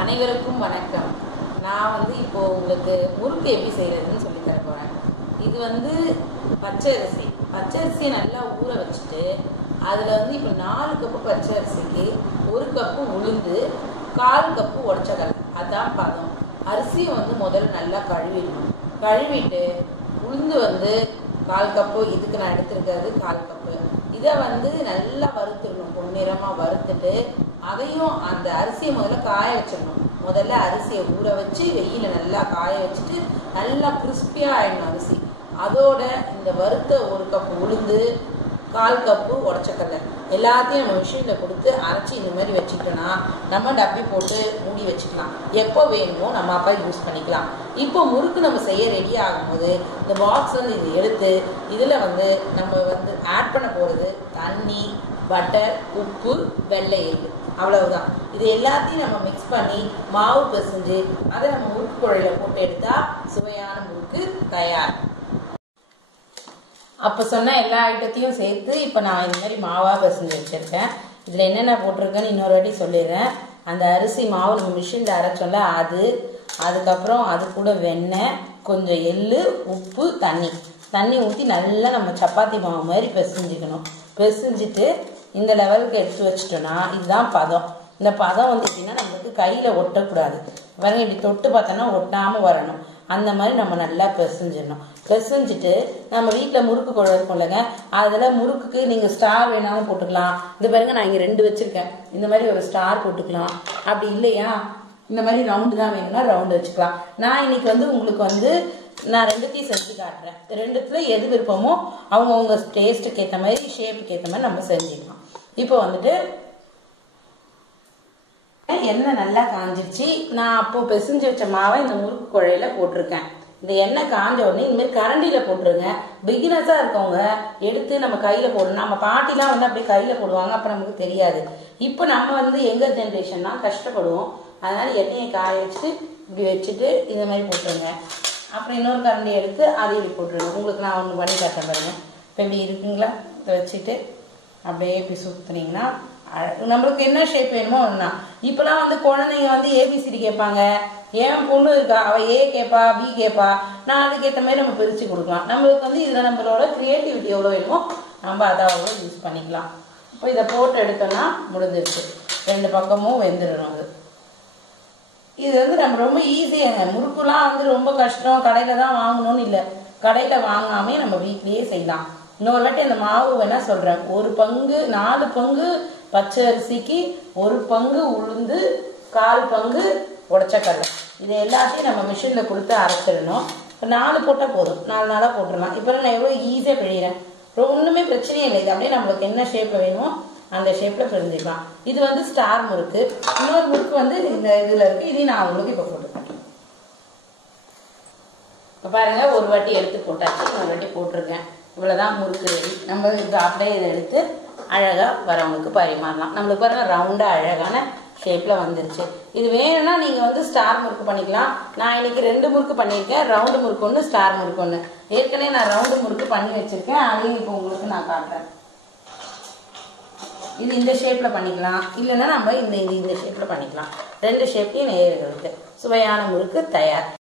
அனைவருக்கும் வணக்கம். நான் இப்போ உங்களுக்கு முறுக்கு எப்படி செய்யறதுன்னு சொல்லி தர போறேன். இது பச்சரிசி நல்லா ஊற வச்சுட்டு அதில் இப்போ 4 கப்பு பச்சரிசிக்கு 1 கப்பு உளுந்து, 1/4 கப்பு உடச்சக்கடலை, அதான் பதம். அரிசியை முதல்ல நல்லா கழுவிட்டு உளுந்து 1/4 கப்பு, இதுக்கு நான் எடுத்துருக்கிறது 1/4 கப்பு. இதை நல்லா வறுத்துடணும். பொன்னிறமாக வறுத்துட்டு அதையும் அந்த அரிசியை முதல்ல காய வச்சிடணும். முதல்ல அரிசியை ஊற வச்சு வெயில நல்லா காய வச்சுட்டு நல்லா கிறிஸ்பியாக ஆயிடணும் அரிசி. அதோட இந்த வறுத்த 1 கப்பு உளுந்து, 1/4 கப்பு உடச்சக்கடலை எல்லாத்தையும் நம்ம மிஷினில் கொடுத்து அரைச்சி இந்த மாதிரி வச்சுக்கிட்டோன்னா நம்ம டப்பி போட்டு மூடி வச்சுக்கலாம். எப்போ வேணுமோ நம்ம அப்போ யூஸ் பண்ணிக்கலாம். இப்போ முறுக்கு நம்ம செய்ய ரெடி ஆகும்போது இந்த பாக்ஸ் இது எடுத்து இதில் நம்ம ஆட் பண்ண போகிறது தண்ணி, பட்டர், உப்பு, வெள்ளை எள்ளு, அவ்வளவுதான். இது எல்லாத்தையும் நம்ம மிக்ஸ் பண்ணி மாவு பிசைஞ்சு அதை நம்ம முறுக்கு குழையில போட்டு எடுத்தா சுவையான முறுக்கு தயார். அப்போ சொன்ன எல்லா ஐட்டத்தையும் சேர்த்து இப்போ நான் இந்த மாதிரி மாவாக பிசைஞ்சு வச்சுருக்கேன். இதில் என்னென்ன போட்டிருக்கேன்னு இன்னொரு வாட்டி சொல்லிடுறேன். அந்த அரிசி மாவு நம்ம மிஷினில் அரைச்சோம்ல அதுக்கப்புறம் அது கூட வெண்ணெய், கொஞ்சம் எள்ளு, உப்பு, தண்ணி ஊற்றி நல்லா நம்ம சப்பாத்தி மாவு மாதிரி பிசைஞ்சிக்கணும். பிசைஞ்சிட்டு இந்த லெவலுக்கு எடுத்து வச்சிட்டோன்னா இதுதான் பதம். இந்த பதம் எப்படின்னா நம்மளுக்கு கையில் ஒட்டக்கூடாது. பாருங்க, இப்படி தொட்டு பார்த்தோன்னா ஒட்டாமல் வரணும். அந்த மாதிரி நம்ம நல்லா பிசைஞ்சிடணும். பிசைஞ்சிட்டு நம்ம வீட்டில் முறுக்கு குழம்பு இருக்கும் இல்லைங்க, அதில் முறுக்குக்கு நீங்கள் ஸ்டார் வேணாலும் போட்டுக்கலாம். இது பாருங்க, நான் இங்கே 2 வச்சுருக்கேன். இந்த மாதிரி ஒரு ஸ்டார் போட்டுக்கலாம். அப்படி இல்லையா இந்த மாதிரி ரவுண்டு தான் வேணும்னா ரவுண்டு வச்சுக்கலாம். நான் இன்னைக்கு உங்களுக்கு நான் 2த்தையும் செஞ்சு காட்டுறேன். 2த்துல எது விருப்பமோ அவங்கவுங்க டேஸ்ட்டுக்கு ஏற்ற மாதிரி, ஷேப்புக்கு ஏற்ற மாதிரி நம்ம செஞ்சுக்கலாம். இப்போ எண்ணெய் நல்லா காஞ்சிருச்சு. நான் அப்போ பிசைஞ்சு வச்ச மாவை இந்த முறுக்கு குழையில போட்டிருக்கேன். இந்த எண்ணெய் காஞ்ச உடனே இந்த மாதிரி கரண்டியில போட்டுருங்க. பிகினஸா இருக்கவங்க எடுத்து நம்ம கையில போடணும். நம்ம பாட்டிலாம் அப்படியே கையில போடுவாங்க, அப்ப நமக்கு தெரியாது. இப்போ நம்ம எங்க ஜென்ரேஷன்னா கஷ்டப்படுவோம். அதனால எண்ணெயை காய வச்சுட்டு இப்படி வச்சுட்டு இந்த மாதிரி போட்டுருங்க. அப்புறம் இன்னொரு கரண்டி எடுத்து அதையும் இப்படி போட்டுருங்க. உங்களுக்கு நான் ஒன்று பண்ணி காட்டுறேன் பாருங்க. இப்போ இப்படி இருக்குங்களா, இதை வச்சுட்டு அப்படியே இப்படி சுற்றுனீங்கன்னா நம்மளுக்கு என்ன ஷேப் வேணுமோ ஒன்றா. இப்போலாம் குழந்தைங்க ஏபிசிடி கேட்பாங்க. ஏன் பொண்ணு இருக்கா, அவள் ஏ கேட்பா, பி கேட்பா. நான் அதுக்கேற்ற மாதிரி நம்ம பிரித்து கொடுக்கலாம். நம்மளுக்கு இதில் நம்மளோட கிரியேட்டிவிட்டி எவ்வளோ வேணுமோ நம்ம அதை அவ்வளோ யூஸ் பண்ணிக்கலாம். இப்போ இதை போட்டு எடுத்தோம்னா முடிஞ்சிருச்சு. 2 பக்கமும் வெந்துடணும். இது நம்ம ரொம்ப ஈஸியாங்க. முறுக்குலாம் ரொம்ப கஷ்டம், கடையில் தான் வாங்கணும்னு இல்லை. கடையில் வாங்காமே நம்ம வீட்லேயே செய்யலாம். இன்னொரு வாட்டி அந்த மாவு வேணா சொல்கிறேன். 1 பங்கு, 4 பங்கு பச்சை அரிசிக்கு 1 பங்கு உளுந்து, 1/4 பங்கு உடச்சக்கடலை. இது எல்லாத்தையும் நம்ம மிஷினில் கொடுத்து அரைச்சிடணும். இப்போ 4 போட்டால் போதும், 4 நாளாக போட்டுடலாம். இப்போ நான் எவ்வளோ ஈஸியாக பிழிகிறேன். ஒன்றுமே பிரச்சனையே இல்லை. இது அப்படியே நம்மளுக்கு என்ன ஷேப் வேணுமோ அந்த ஷேப்பில் பிரிஞ்சுக்கலாம். இது ஸ்டார் முறுக்கு. இன்னொரு முறுக்கு இந்த இதில் இருக்குது. இதையும் நான் உங்களுக்கு இப்போ போட்டுருக்கேன். இப்போ பாருங்க, ஒரு வாட்டி எடுத்து போட்டாச்சு, ஒரு வாட்டி போட்டிருக்கேன். இவ்வளோதான் முறுக்கு ரெடி. நம்ம இப்போ அப்படியே இதை எடுத்து அழகாக வரவங்களுக்கு பரிமாறலாம். நம்மளுக்கு பாருங்க ரவுண்டாக அழகான ஷேப்பில் வந்துருச்சு. இது வேணும்னா நீங்கள் ஸ்டார் முறுக்கு பண்ணிக்கலாம். நான் இன்னைக்கு 2 முறுக்கு பண்ணியிருக்கேன். ரவுண்டு முறுக்கு ஒன்று, ஸ்டார் முறுக்கு ஒன்று. ஏற்கனவே நான் ரவுண்டு முறுக்கு பண்ணி வச்சுருக்கேன். அதையும் இப்போ உங்களுக்கு நான் காட்டுறேன். இது இந்த ஷேப்பில் பண்ணிக்கலாம், இல்லைன்னா நம்ம இந்த ஷேப்பில் பண்ணிக்கலாம். 2 ஷேப்லேயும் நேர்களுக்கு சுவையான முறுக்கு தயார்.